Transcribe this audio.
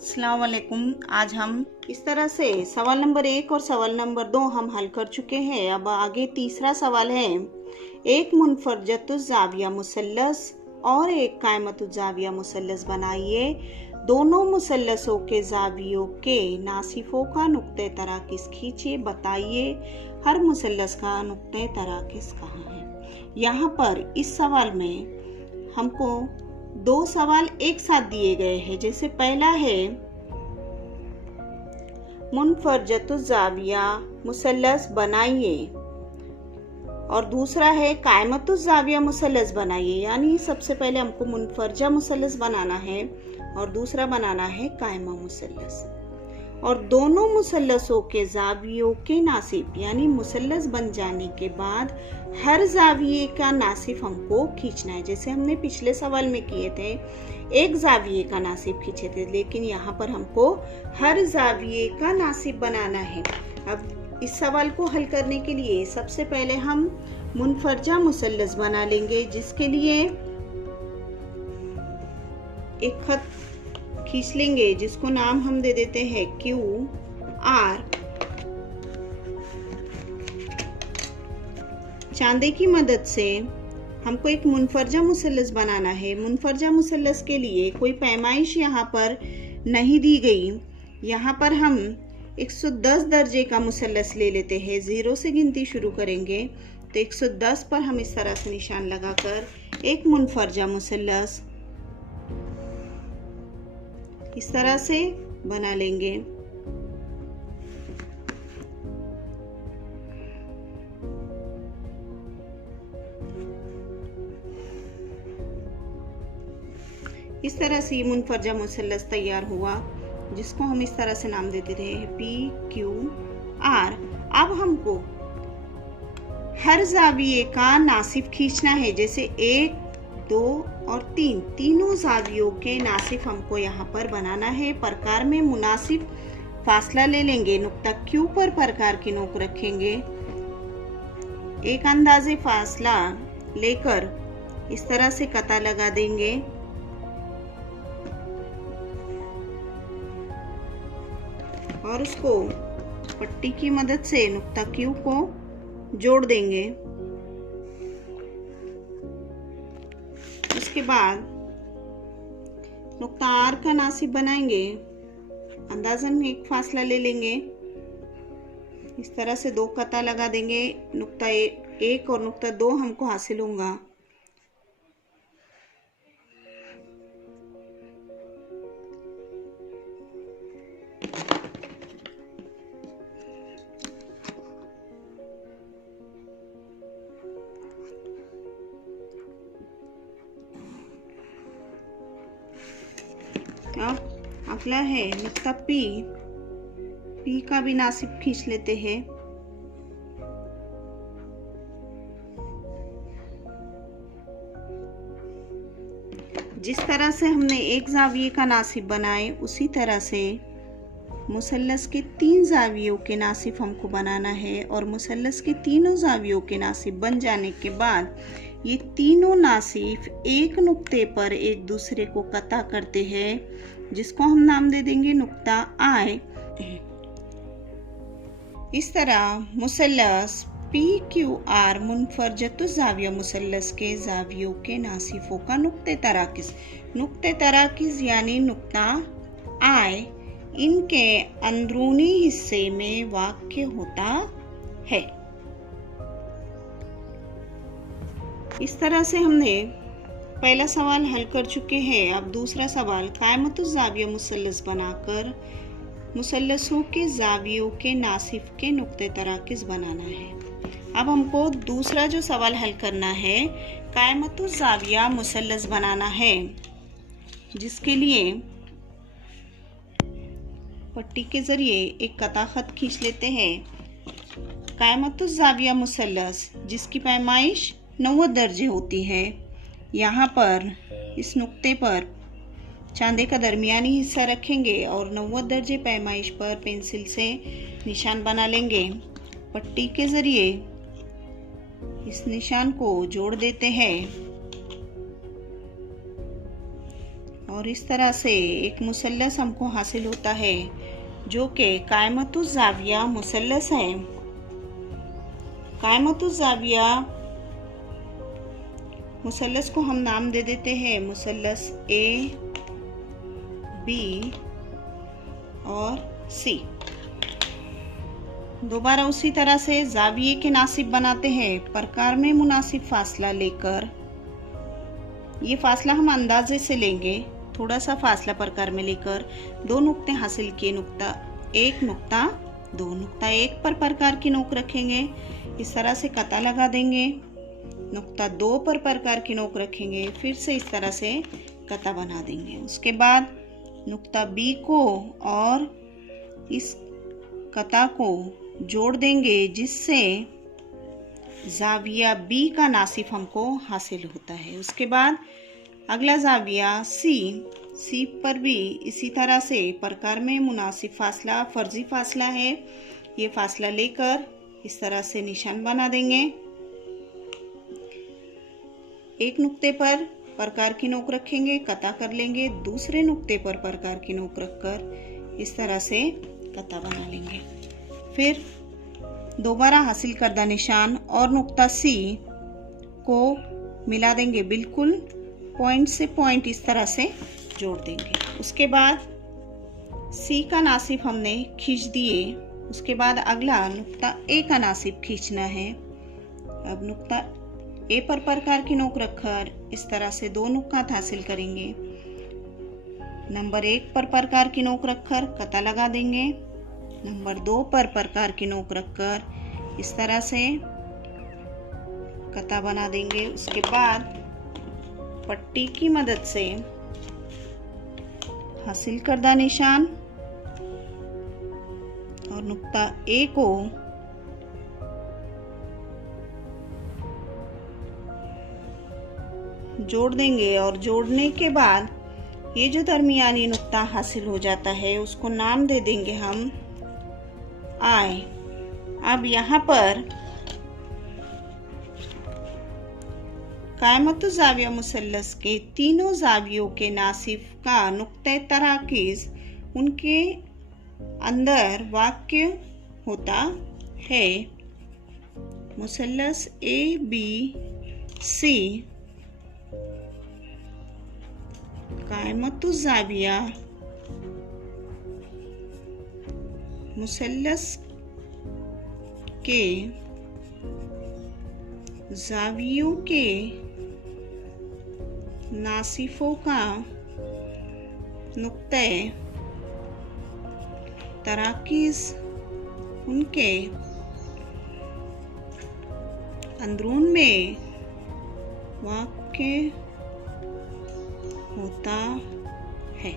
अस्सलाम वालेकुम। आज हम इस तरह से सवाल नंबर 1 और सवाल नंबर 2 हम हल कर चुके हैं। अब आगे तीसरा सवाल है, एक मुनफरजतुज़्ज़ाविया मुसल्लस और एक कायमतुज़्ज़ाविया मुसल्लस बनाइए। दोनों मुसल्लसों के ज़ावियों के नासिफों का नुक्ते तराकिस खींचिए। बताइए हर मुसल्लस का नुक्ते तराकिस कहाँ है। यहाँ पर इस सवाल में हमको दो सवाल एक साथ दिए गए हैं। जैसे पहला है मुनफरजतुज़्ज़ाविया मुसल्लस बनाइए और दूसरा है कायमतुज़्ज़ाविया मुसल्लस बनाइए। यानी सबसे पहले हमको मुनफरजा मुसल्लस बनाना है और दूसरा बनाना है कायमा मुसल्लस। और दोनों मुसल्लसों के ज़ावियों के नासिब यानी मुसल्लस बन जाने के बाद हर ज़ाविये का नासिब हमको खींचना है। जैसे हमने पिछले सवाल में किए थे, एक ज़ाविये का नासिब खींचे थे, लेकिन यहाँ पर हमको हर ज़ाविये का नासिब बनाना है। अब इस सवाल को हल करने के लिए सबसे पहले हम मुनफरजा मुसल्लस बना लेंगे, जिसके लिए एक खत खींच लेंगे जिसको नाम हम दे देते हैं QR। चांदे की मदद से हमको एक मुनफरजा मुसल्लस बनाना है। मुनफरजा मुसल्लस के लिए कोई पैमाइश यहाँ पर नहीं दी गई। यहाँ पर हम 110 दर्जे का मुसल्लस ले लेते हैं। 0 से गिनती शुरू करेंगे तो 110 पर हम इस तरह से निशान लगाकर एक मुनफरजा मुसल्लस इस तरह से बना लेंगे। इस तरह से मुनफरजा मुसल्लस तैयार हुआ, जिसको हम इस तरह से नाम देते थे PQR। अब हमको हर ज़ाविये का नासिब खींचना है। जैसे 1, 2 और 3 तीनों ज़ावियों के नासिब हमको यहाँ पर बनाना है। प्रकार में मुनासिब फासला ले लेंगे। नुक्ता Q पर प्रकार की नोक रखेंगे। एक अंदाजे फासला लेकर इस तरह से कता लगा देंगे और उसको पट्टी की मदद से नुक्ता Q को जोड़ देंगे। उसके बाद नुक्ता R का नासिब बनाएंगे। अंदाजन एक फासला ले लेंगे। इस तरह से 2 कता लगा देंगे। नुक्ता 1 और नुक्ता 2 हमको हासिल होगा। अब अगला है नुक्ता P का भी नासिब खींच लेते हैं। जिस तरह से हमने एक ज़ाविये का नासिब बनाए, उसी तरह से मुसल्लस के 3 ज़ावियों के नासिब हमको बनाना है। और मुसल्लस के तीनों ज़ावियों के नासिब बन जाने के बाद ये तीनों नासिब एक नुक्ते पर एक दूसरे को कता करते हैं, जिसको हम नाम दे देंगे नुक्ता I। इस तरह मुसल्लस PQR मुनफरजतुज़्ज़ाविया मुसल्लस के ज़ावियों के नासिफों का नुक्ते तराकिस यानी नुक्ता I इनके अंदरूनी हिस्से में वाक़ होता है। इस तरह से हमने पहला सवाल हल कर चुके हैं। अब दूसरा सवाल कायमतुज़्ज़ाविया मुसल्लस बनाकर मुसल्लसों के ज़ावियों के नासिब के नुक्ते तराकिस बनाना है। अब हमको दूसरा जो सवाल हल करना है, कायमतुज़्ज़ाविया मुसल्लस बनाना है, जिसके लिए पट्टी के जरिए एक कता खत खींच लेते हैं। कायमतुज़्ज़ाविया मुसल्लस जिसकी पैमाइश 90 दर्जे होती है। यहाँ पर इस नुक्ते पर चांदे का दरमियानी हिस्सा रखेंगे और 90 दर्जे पैमाइश पर पेंसिल से निशान बना लेंगे। पट्टी के जरिए इस निशान को जोड़ देते हैं और इस तरह से एक मुसल्लस हमको हासिल होता है जो कि कायमतुज़ ज़ाविया मुसल्लस है। कायमतुज़ ज़ाविया मुसल्लस को हम नाम दे देते हैं मुसल्लस ए, बी और सी। दोबारा उसी तरह से ज़ाविये के नासिब बनाते हैं प्रकार में मुनासिब फासला लेकर। ये फासला हम अंदाजे से लेंगे, थोड़ा सा फासला प्रकार में लेकर दो नुक्ते हासिल किए, नुक्ता एक, नुक्ता दो। नुक्ता एक पर प्रकार की नोक रखेंगे, इस तरह से कता लगा देंगे। नुक्ता दो पर प्रकार की नोक रखेंगे, फिर से इस तरह से कता बना देंगे। उसके बाद नुक्ता बी को और इस कता को जोड़ देंगे, जिससे ज़ाविया बी का नासिफ हमको हासिल होता है। उसके बाद अगला ज़ाविया सी पर भी इसी तरह से प्रकार में मुनासिब फासला, फर्जी फासला है, ये फासला लेकर इस तरह से निशान बना देंगे। एक नुक्ते पर प्रकार की नोक रखेंगे, कता कर लेंगे, दूसरे नुक्ते पर प्रकार की नोक रखकर इस तरह से कता बना लेंगे। फिर दोबारा हासिल करदा निशान और नुक्ता सी को मिला देंगे, बिल्कुल पॉइंट से पॉइंट इस तरह से जोड़ देंगे। उसके बाद सी का नासिब हमने खींच दिए। उसके बाद अगला नुक्ता ए का नासिब खींचना है। अब नुक्ता ए पर प्रकार की नोक रखकर इस तरह से दो नुक्कात हासिल करेंगे। नंबर एक पर प्रकार की नोक रखकर कता लगा देंगे। नंबर दो पर प्रकार की नोक रखकर इस तरह से कता बना देंगे। उसके बाद पट्टी की मदद से हासिल करदा निशान और नुक्ता ए को जोड़ देंगे और जोड़ने के बाद ये जो दरमियानी नुक्ता हासिल हो जाता है उसको नाम दे देंगे हम आई। अब यहाँ पर कायमतुज़ ज़ाविया मुसल्लस के तीनों ज़ावियों के नासिफ का नुक्ते तराकीज़ उनके अंदर वाक़ होता है। मुसल्लस ए बी सी कायमतुज़ ज़ाविया मुसल्लस के ज़ावियों के नासिफों का नुक्ते तराकीज़ उनके अंदरून में वाक़ होता है।